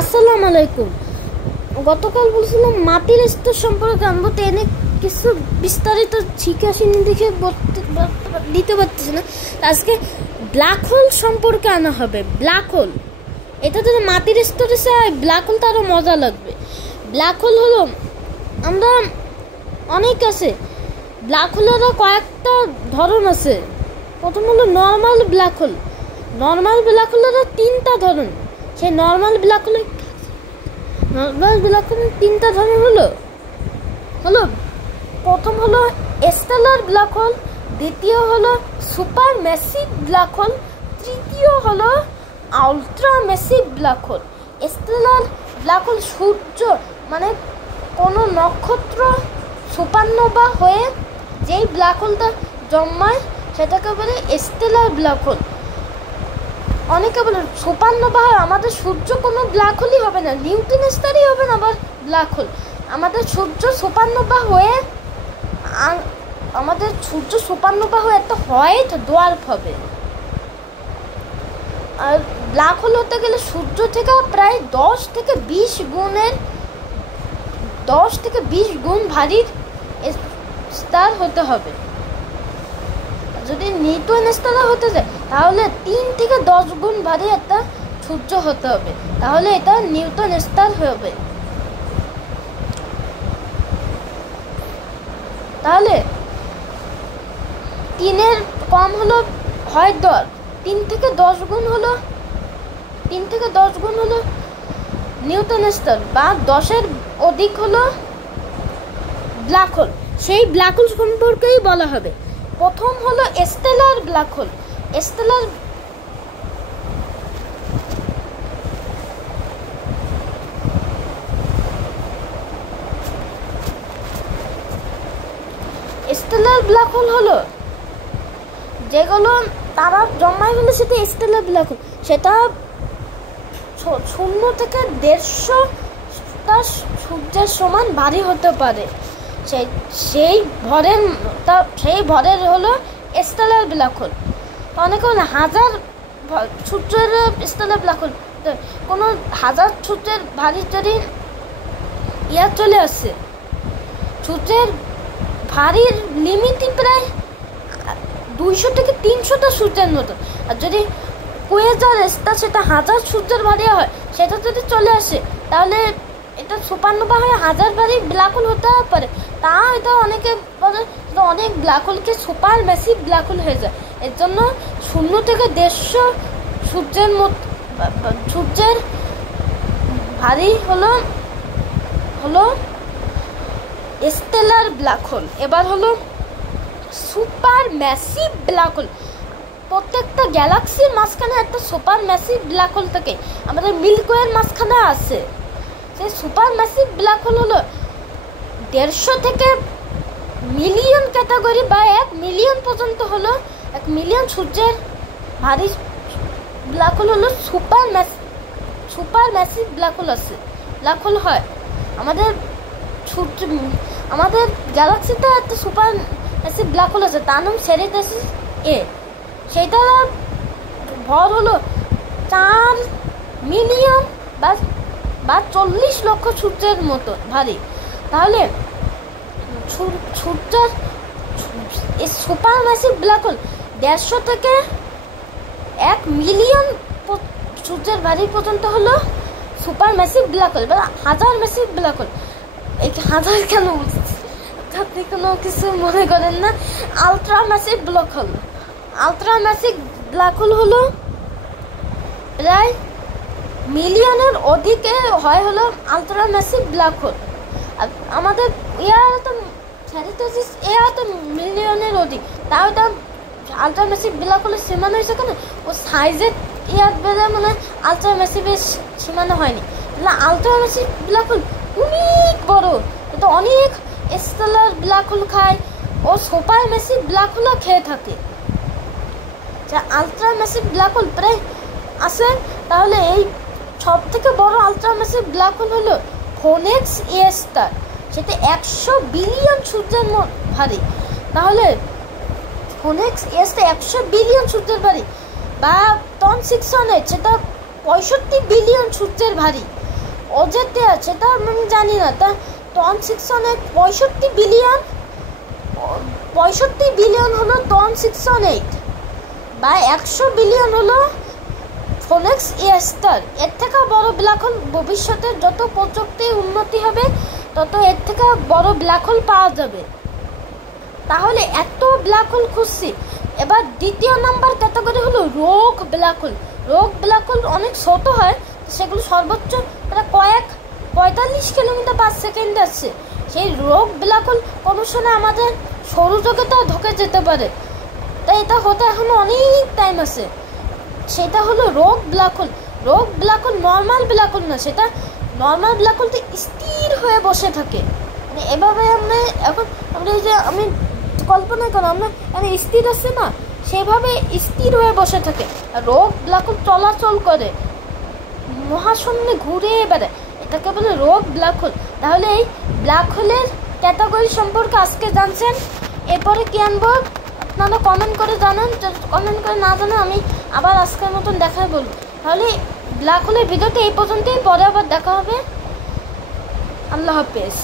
আসসালামু আলাইকুম। গতকাল বলছিলাম মাটির স্তর সম্পর্কে আনবো, তো এনে কিছু বিস্তারিত শিখে আসেনি দেখে দিতে পারতেছি না। আজকে ব্ল্যাক হোল সম্পর্কে আনা হবে। ব্ল্যাক হোল এটা যদি মাটির স্তরে চাই, ব্ল্যাক হোল তো আরও মজা লাগবে। ব্ল্যাক হোল হলো আমরা অনেক আছে, ব্ল্যাক হোলেরও কয়েকটা ধরন আছে। প্রথম হলো normal black hole. Normal black হোলেরও তিনটা ধরন। সেই নর্মাল ব্ল্যাক হোলের তিনটা ধরন হলো প্রথম হলো স্টেলার ব্ল্যাক হোল, দ্বিতীয় হলো সুপার ম্যাসিভ ব্ল্যাক হোল, তৃতীয় হলো ultra massive black hole. Stellar black hole সূর্য মানে কোনো নক্ষত্র সুপারনোভা হয়ে যেই ব্ল্যাক হোলটা জন্মায় সেটাকে বলে স্টেলার ব্ল্যাক হোল। অনেকে বলে সুপারনোভা হয়, আমাদের সূর্য কোনো ব্ল্যাক হোলই হবে না, নিউটন স্টারই হবে না আবার ব্ল্যাক হোল। আমাদের সূর্য সুপারনোভা হয়ে একটা হোয়াইট ডোয়ার্ফ হবে। আর ব্ল্যাক হোল হতে গেলে সূর্য থেকে প্রায় 10 থেকে 20 গুণ ভারী স্টার হতে হবে। যদি নিউটন স্টার হতে যায় তাহলে 3 থেকে 10 গুণ ভারী একটা সূর্য হতে হবে, তাহলে এটা নিউটন স্টার হবে। তাহলে 3-এর কম হলো হোয়াইট ডোয়ার্ফ, 3 থেকে 10 গুণ হলো নিউটন স্টার, বা 10-এর অধিক হলো ব্ল্যাক হোল। সেই ব্ল্যাক হোল সম্পর্কেই বলা হবে। প্রথম হলো stellar black hole. Stellar black whole হলো যেগুলো তারা জন্মায় গেলে সেটা স্টেলার ব্ল্যাক হোল। সেটা 0 থেকে 150টা সূর্যের সমান ভারী হতে পারে। সেই ভরের হলো স্টেলার ব্ল্যাক হোল। অনেকে বলে 1000 সূর্যের স্টেলার ব্ল্যাক হোল। কোনো 1000 সূর্যের ভারী যদি চলে আসছে, সূর্যের ভারীর লিমিটই প্রায় 200 থেকে 300টা সূর্যের মতো। আর যদি কুয়েজার স্টার সেটা 1000 সূর্যের ভারী হয়, সেটা যদি চলে আসে তাহলে এটা সুপারনোভা হয়ে 1000 ভারী ব্ল্যাক হোল হতে পারে। এটা অনেকে বলে অনেক ব্ল্যাক হোলকে সুপার ম্যাসিভ ব্ল্যাক হোল হয়ে যায়। এর জন্য 0 থেকে 150 সূর্যের ভারী হলো স্টেলার ব্ল্যাক হোল। এবার হলো সুপার ম্যাসিভ ব্ল্যাক হোল। প্রত্যেকটা গ্যালাক্সির মাঝখানে একটা সুপার ম্যাসিভ ব্ল্যাক হোল থাকে। আমাদের মিল্কি ওয়ের মাঝখানে আছে। সেই সুপার ম্যাসিভ ব্ল্যাক হোল হলো 150 থেকে মিলিয়ন ক্যাটাগরি বা 1 মিলিয়ন পর্যন্ত হলো 1 মিলিয়ন সূর্যের ভারী ব্ল্যাক হোল হলো সুপার ম্যাসিভ ব্ল্যাক হোল আছে। ব্ল্যাক হোল হয় আমাদের গ্যালাক্সিতে একটা সুপার ম্যাসিভ ব্ল্যাক হোল আছে, তার নাম সেরিটাস এ। সেটার ভর হলো 4 মিলিয়ন বা 40 লক্ষ সূর্যের মতো ভারী। তাহলে সূর্যের সুপার ম্যাসিভ ব্ল্যাক হোল 150 থেকে 1 মিলিয়ন সূর্যের ভারী পর্যন্ত হলো সুপার ম্যাসিভ ব্ল্যাক হোল বা 1000 ম্যাসিভ ব্ল্যাক হোল। এই 1000 কেন আপনি কোনো কিছু মনে করেন না। আলট্রা ম্যাসিভ ব্ল্যাক হোল হলো প্রায় মিলিয়নের অধিকে হয় হলো আলট্রা ম্যাসিভ ব্ল্যাক হোল। আর আমাদের মিলিয়নের অধিক, তাও এটা আলট্রা ম্যাসিভ ব্ল্যাক হোলের সীমানা হয়েছে কেন, ও সাইজের বেড়ে মানে আলট্রা ম্যাসিভের সীমানা হয়নি। আলট্রা ম্যাসিভ ব্ল্যাক হোল অনেক বড়, এটা অনেক স্টেলার ব্ল্যাক হোল খায় ও সুপার ম্যাসিভ ব্ল্যাক হোলও খেয়ে থাকে। আলট্রা ম্যাসিভ ব্ল্যাক হোল প্রায় আছে। তাহলে এই সব থেকে বড় আলট্রা ম্যাসিভ ব্ল্যাক হোল হলো ফোনেক্স এ স্টার। সেটা 100 বিলিয়ন সূর্যের ভারী। তাহলে ফোনেক্স এ স্টার 100 বিলিয়ন সূর্যের ভারী, বা টন 600 সেটা 65 বিলিয়ন সূর্যের ভারী। অজেতে আছে তা আমি জানি না। তা টন 618 65 বিলিয়ন হলো টন 618 বা 100 বিলিয়ন হলো ফোনেক্স এ স্টার। এর থেকে বড় ব্ল্যাক হোল ভবিষ্যতে যত প্রযুক্তির উন্নতি হবে তত এর থেকে বড় ব্ল্যাক হোল পাওয়া যাবে। তাহলে এত ব্ল্যাক হোল খুঁজছি। এবার দ্বিতীয় নাম্বার ক্যাটাগরি হলো রোগ ব্ল্যাক হোল। রোগ ব্ল্যাক হোল অনেক ছোট হয়, সেগুলো সর্বোচ্চ প্রায় 45 কিলোমিটার পার সেকেন্ডে আছে। সেই রোগ ব্ল্যাক হোল কোনো সময় আমাদের সৌরজগতেও ঢুকে যেতে পারে, তাই এটা হতে এখনো অনেক টাইম আছে। সেটা হলো রোগ ব্ল্যাক হোল। রোগ black hole normal black whole না, সেটা নর্মাল ব্ল্যাক হোলটি স্থির হয়ে বসে থাকে। মানে এভাবে আমরা যে আমি কল্পনা করো আমরা স্থির আছে না, সেভাবে স্থির হয়ে বসে থাকে। আর রোগ ব্ল্যাক হোল চলাচল করে, মহাশূন্যে ঘুরে বেড়ায়, এটাকে বলে রোগ ব্ল্যাক হোল। তাহলে এই ব্ল্যাক হোলের ক্যাটাগরি সম্পর্কে আজকে জানছেন। এরপরে কি আনবো আপনারা কমেন্ট করে জানান, কমেন্ট করে না জানান আমি আবার আজকের মতন দেখাই বলবো। তাহলে ব্ল্যাক হোলের ভিডিওতে এই পর্যন্তই, পরে আবার দেখা হবে। আল্লাহ হাফেজ।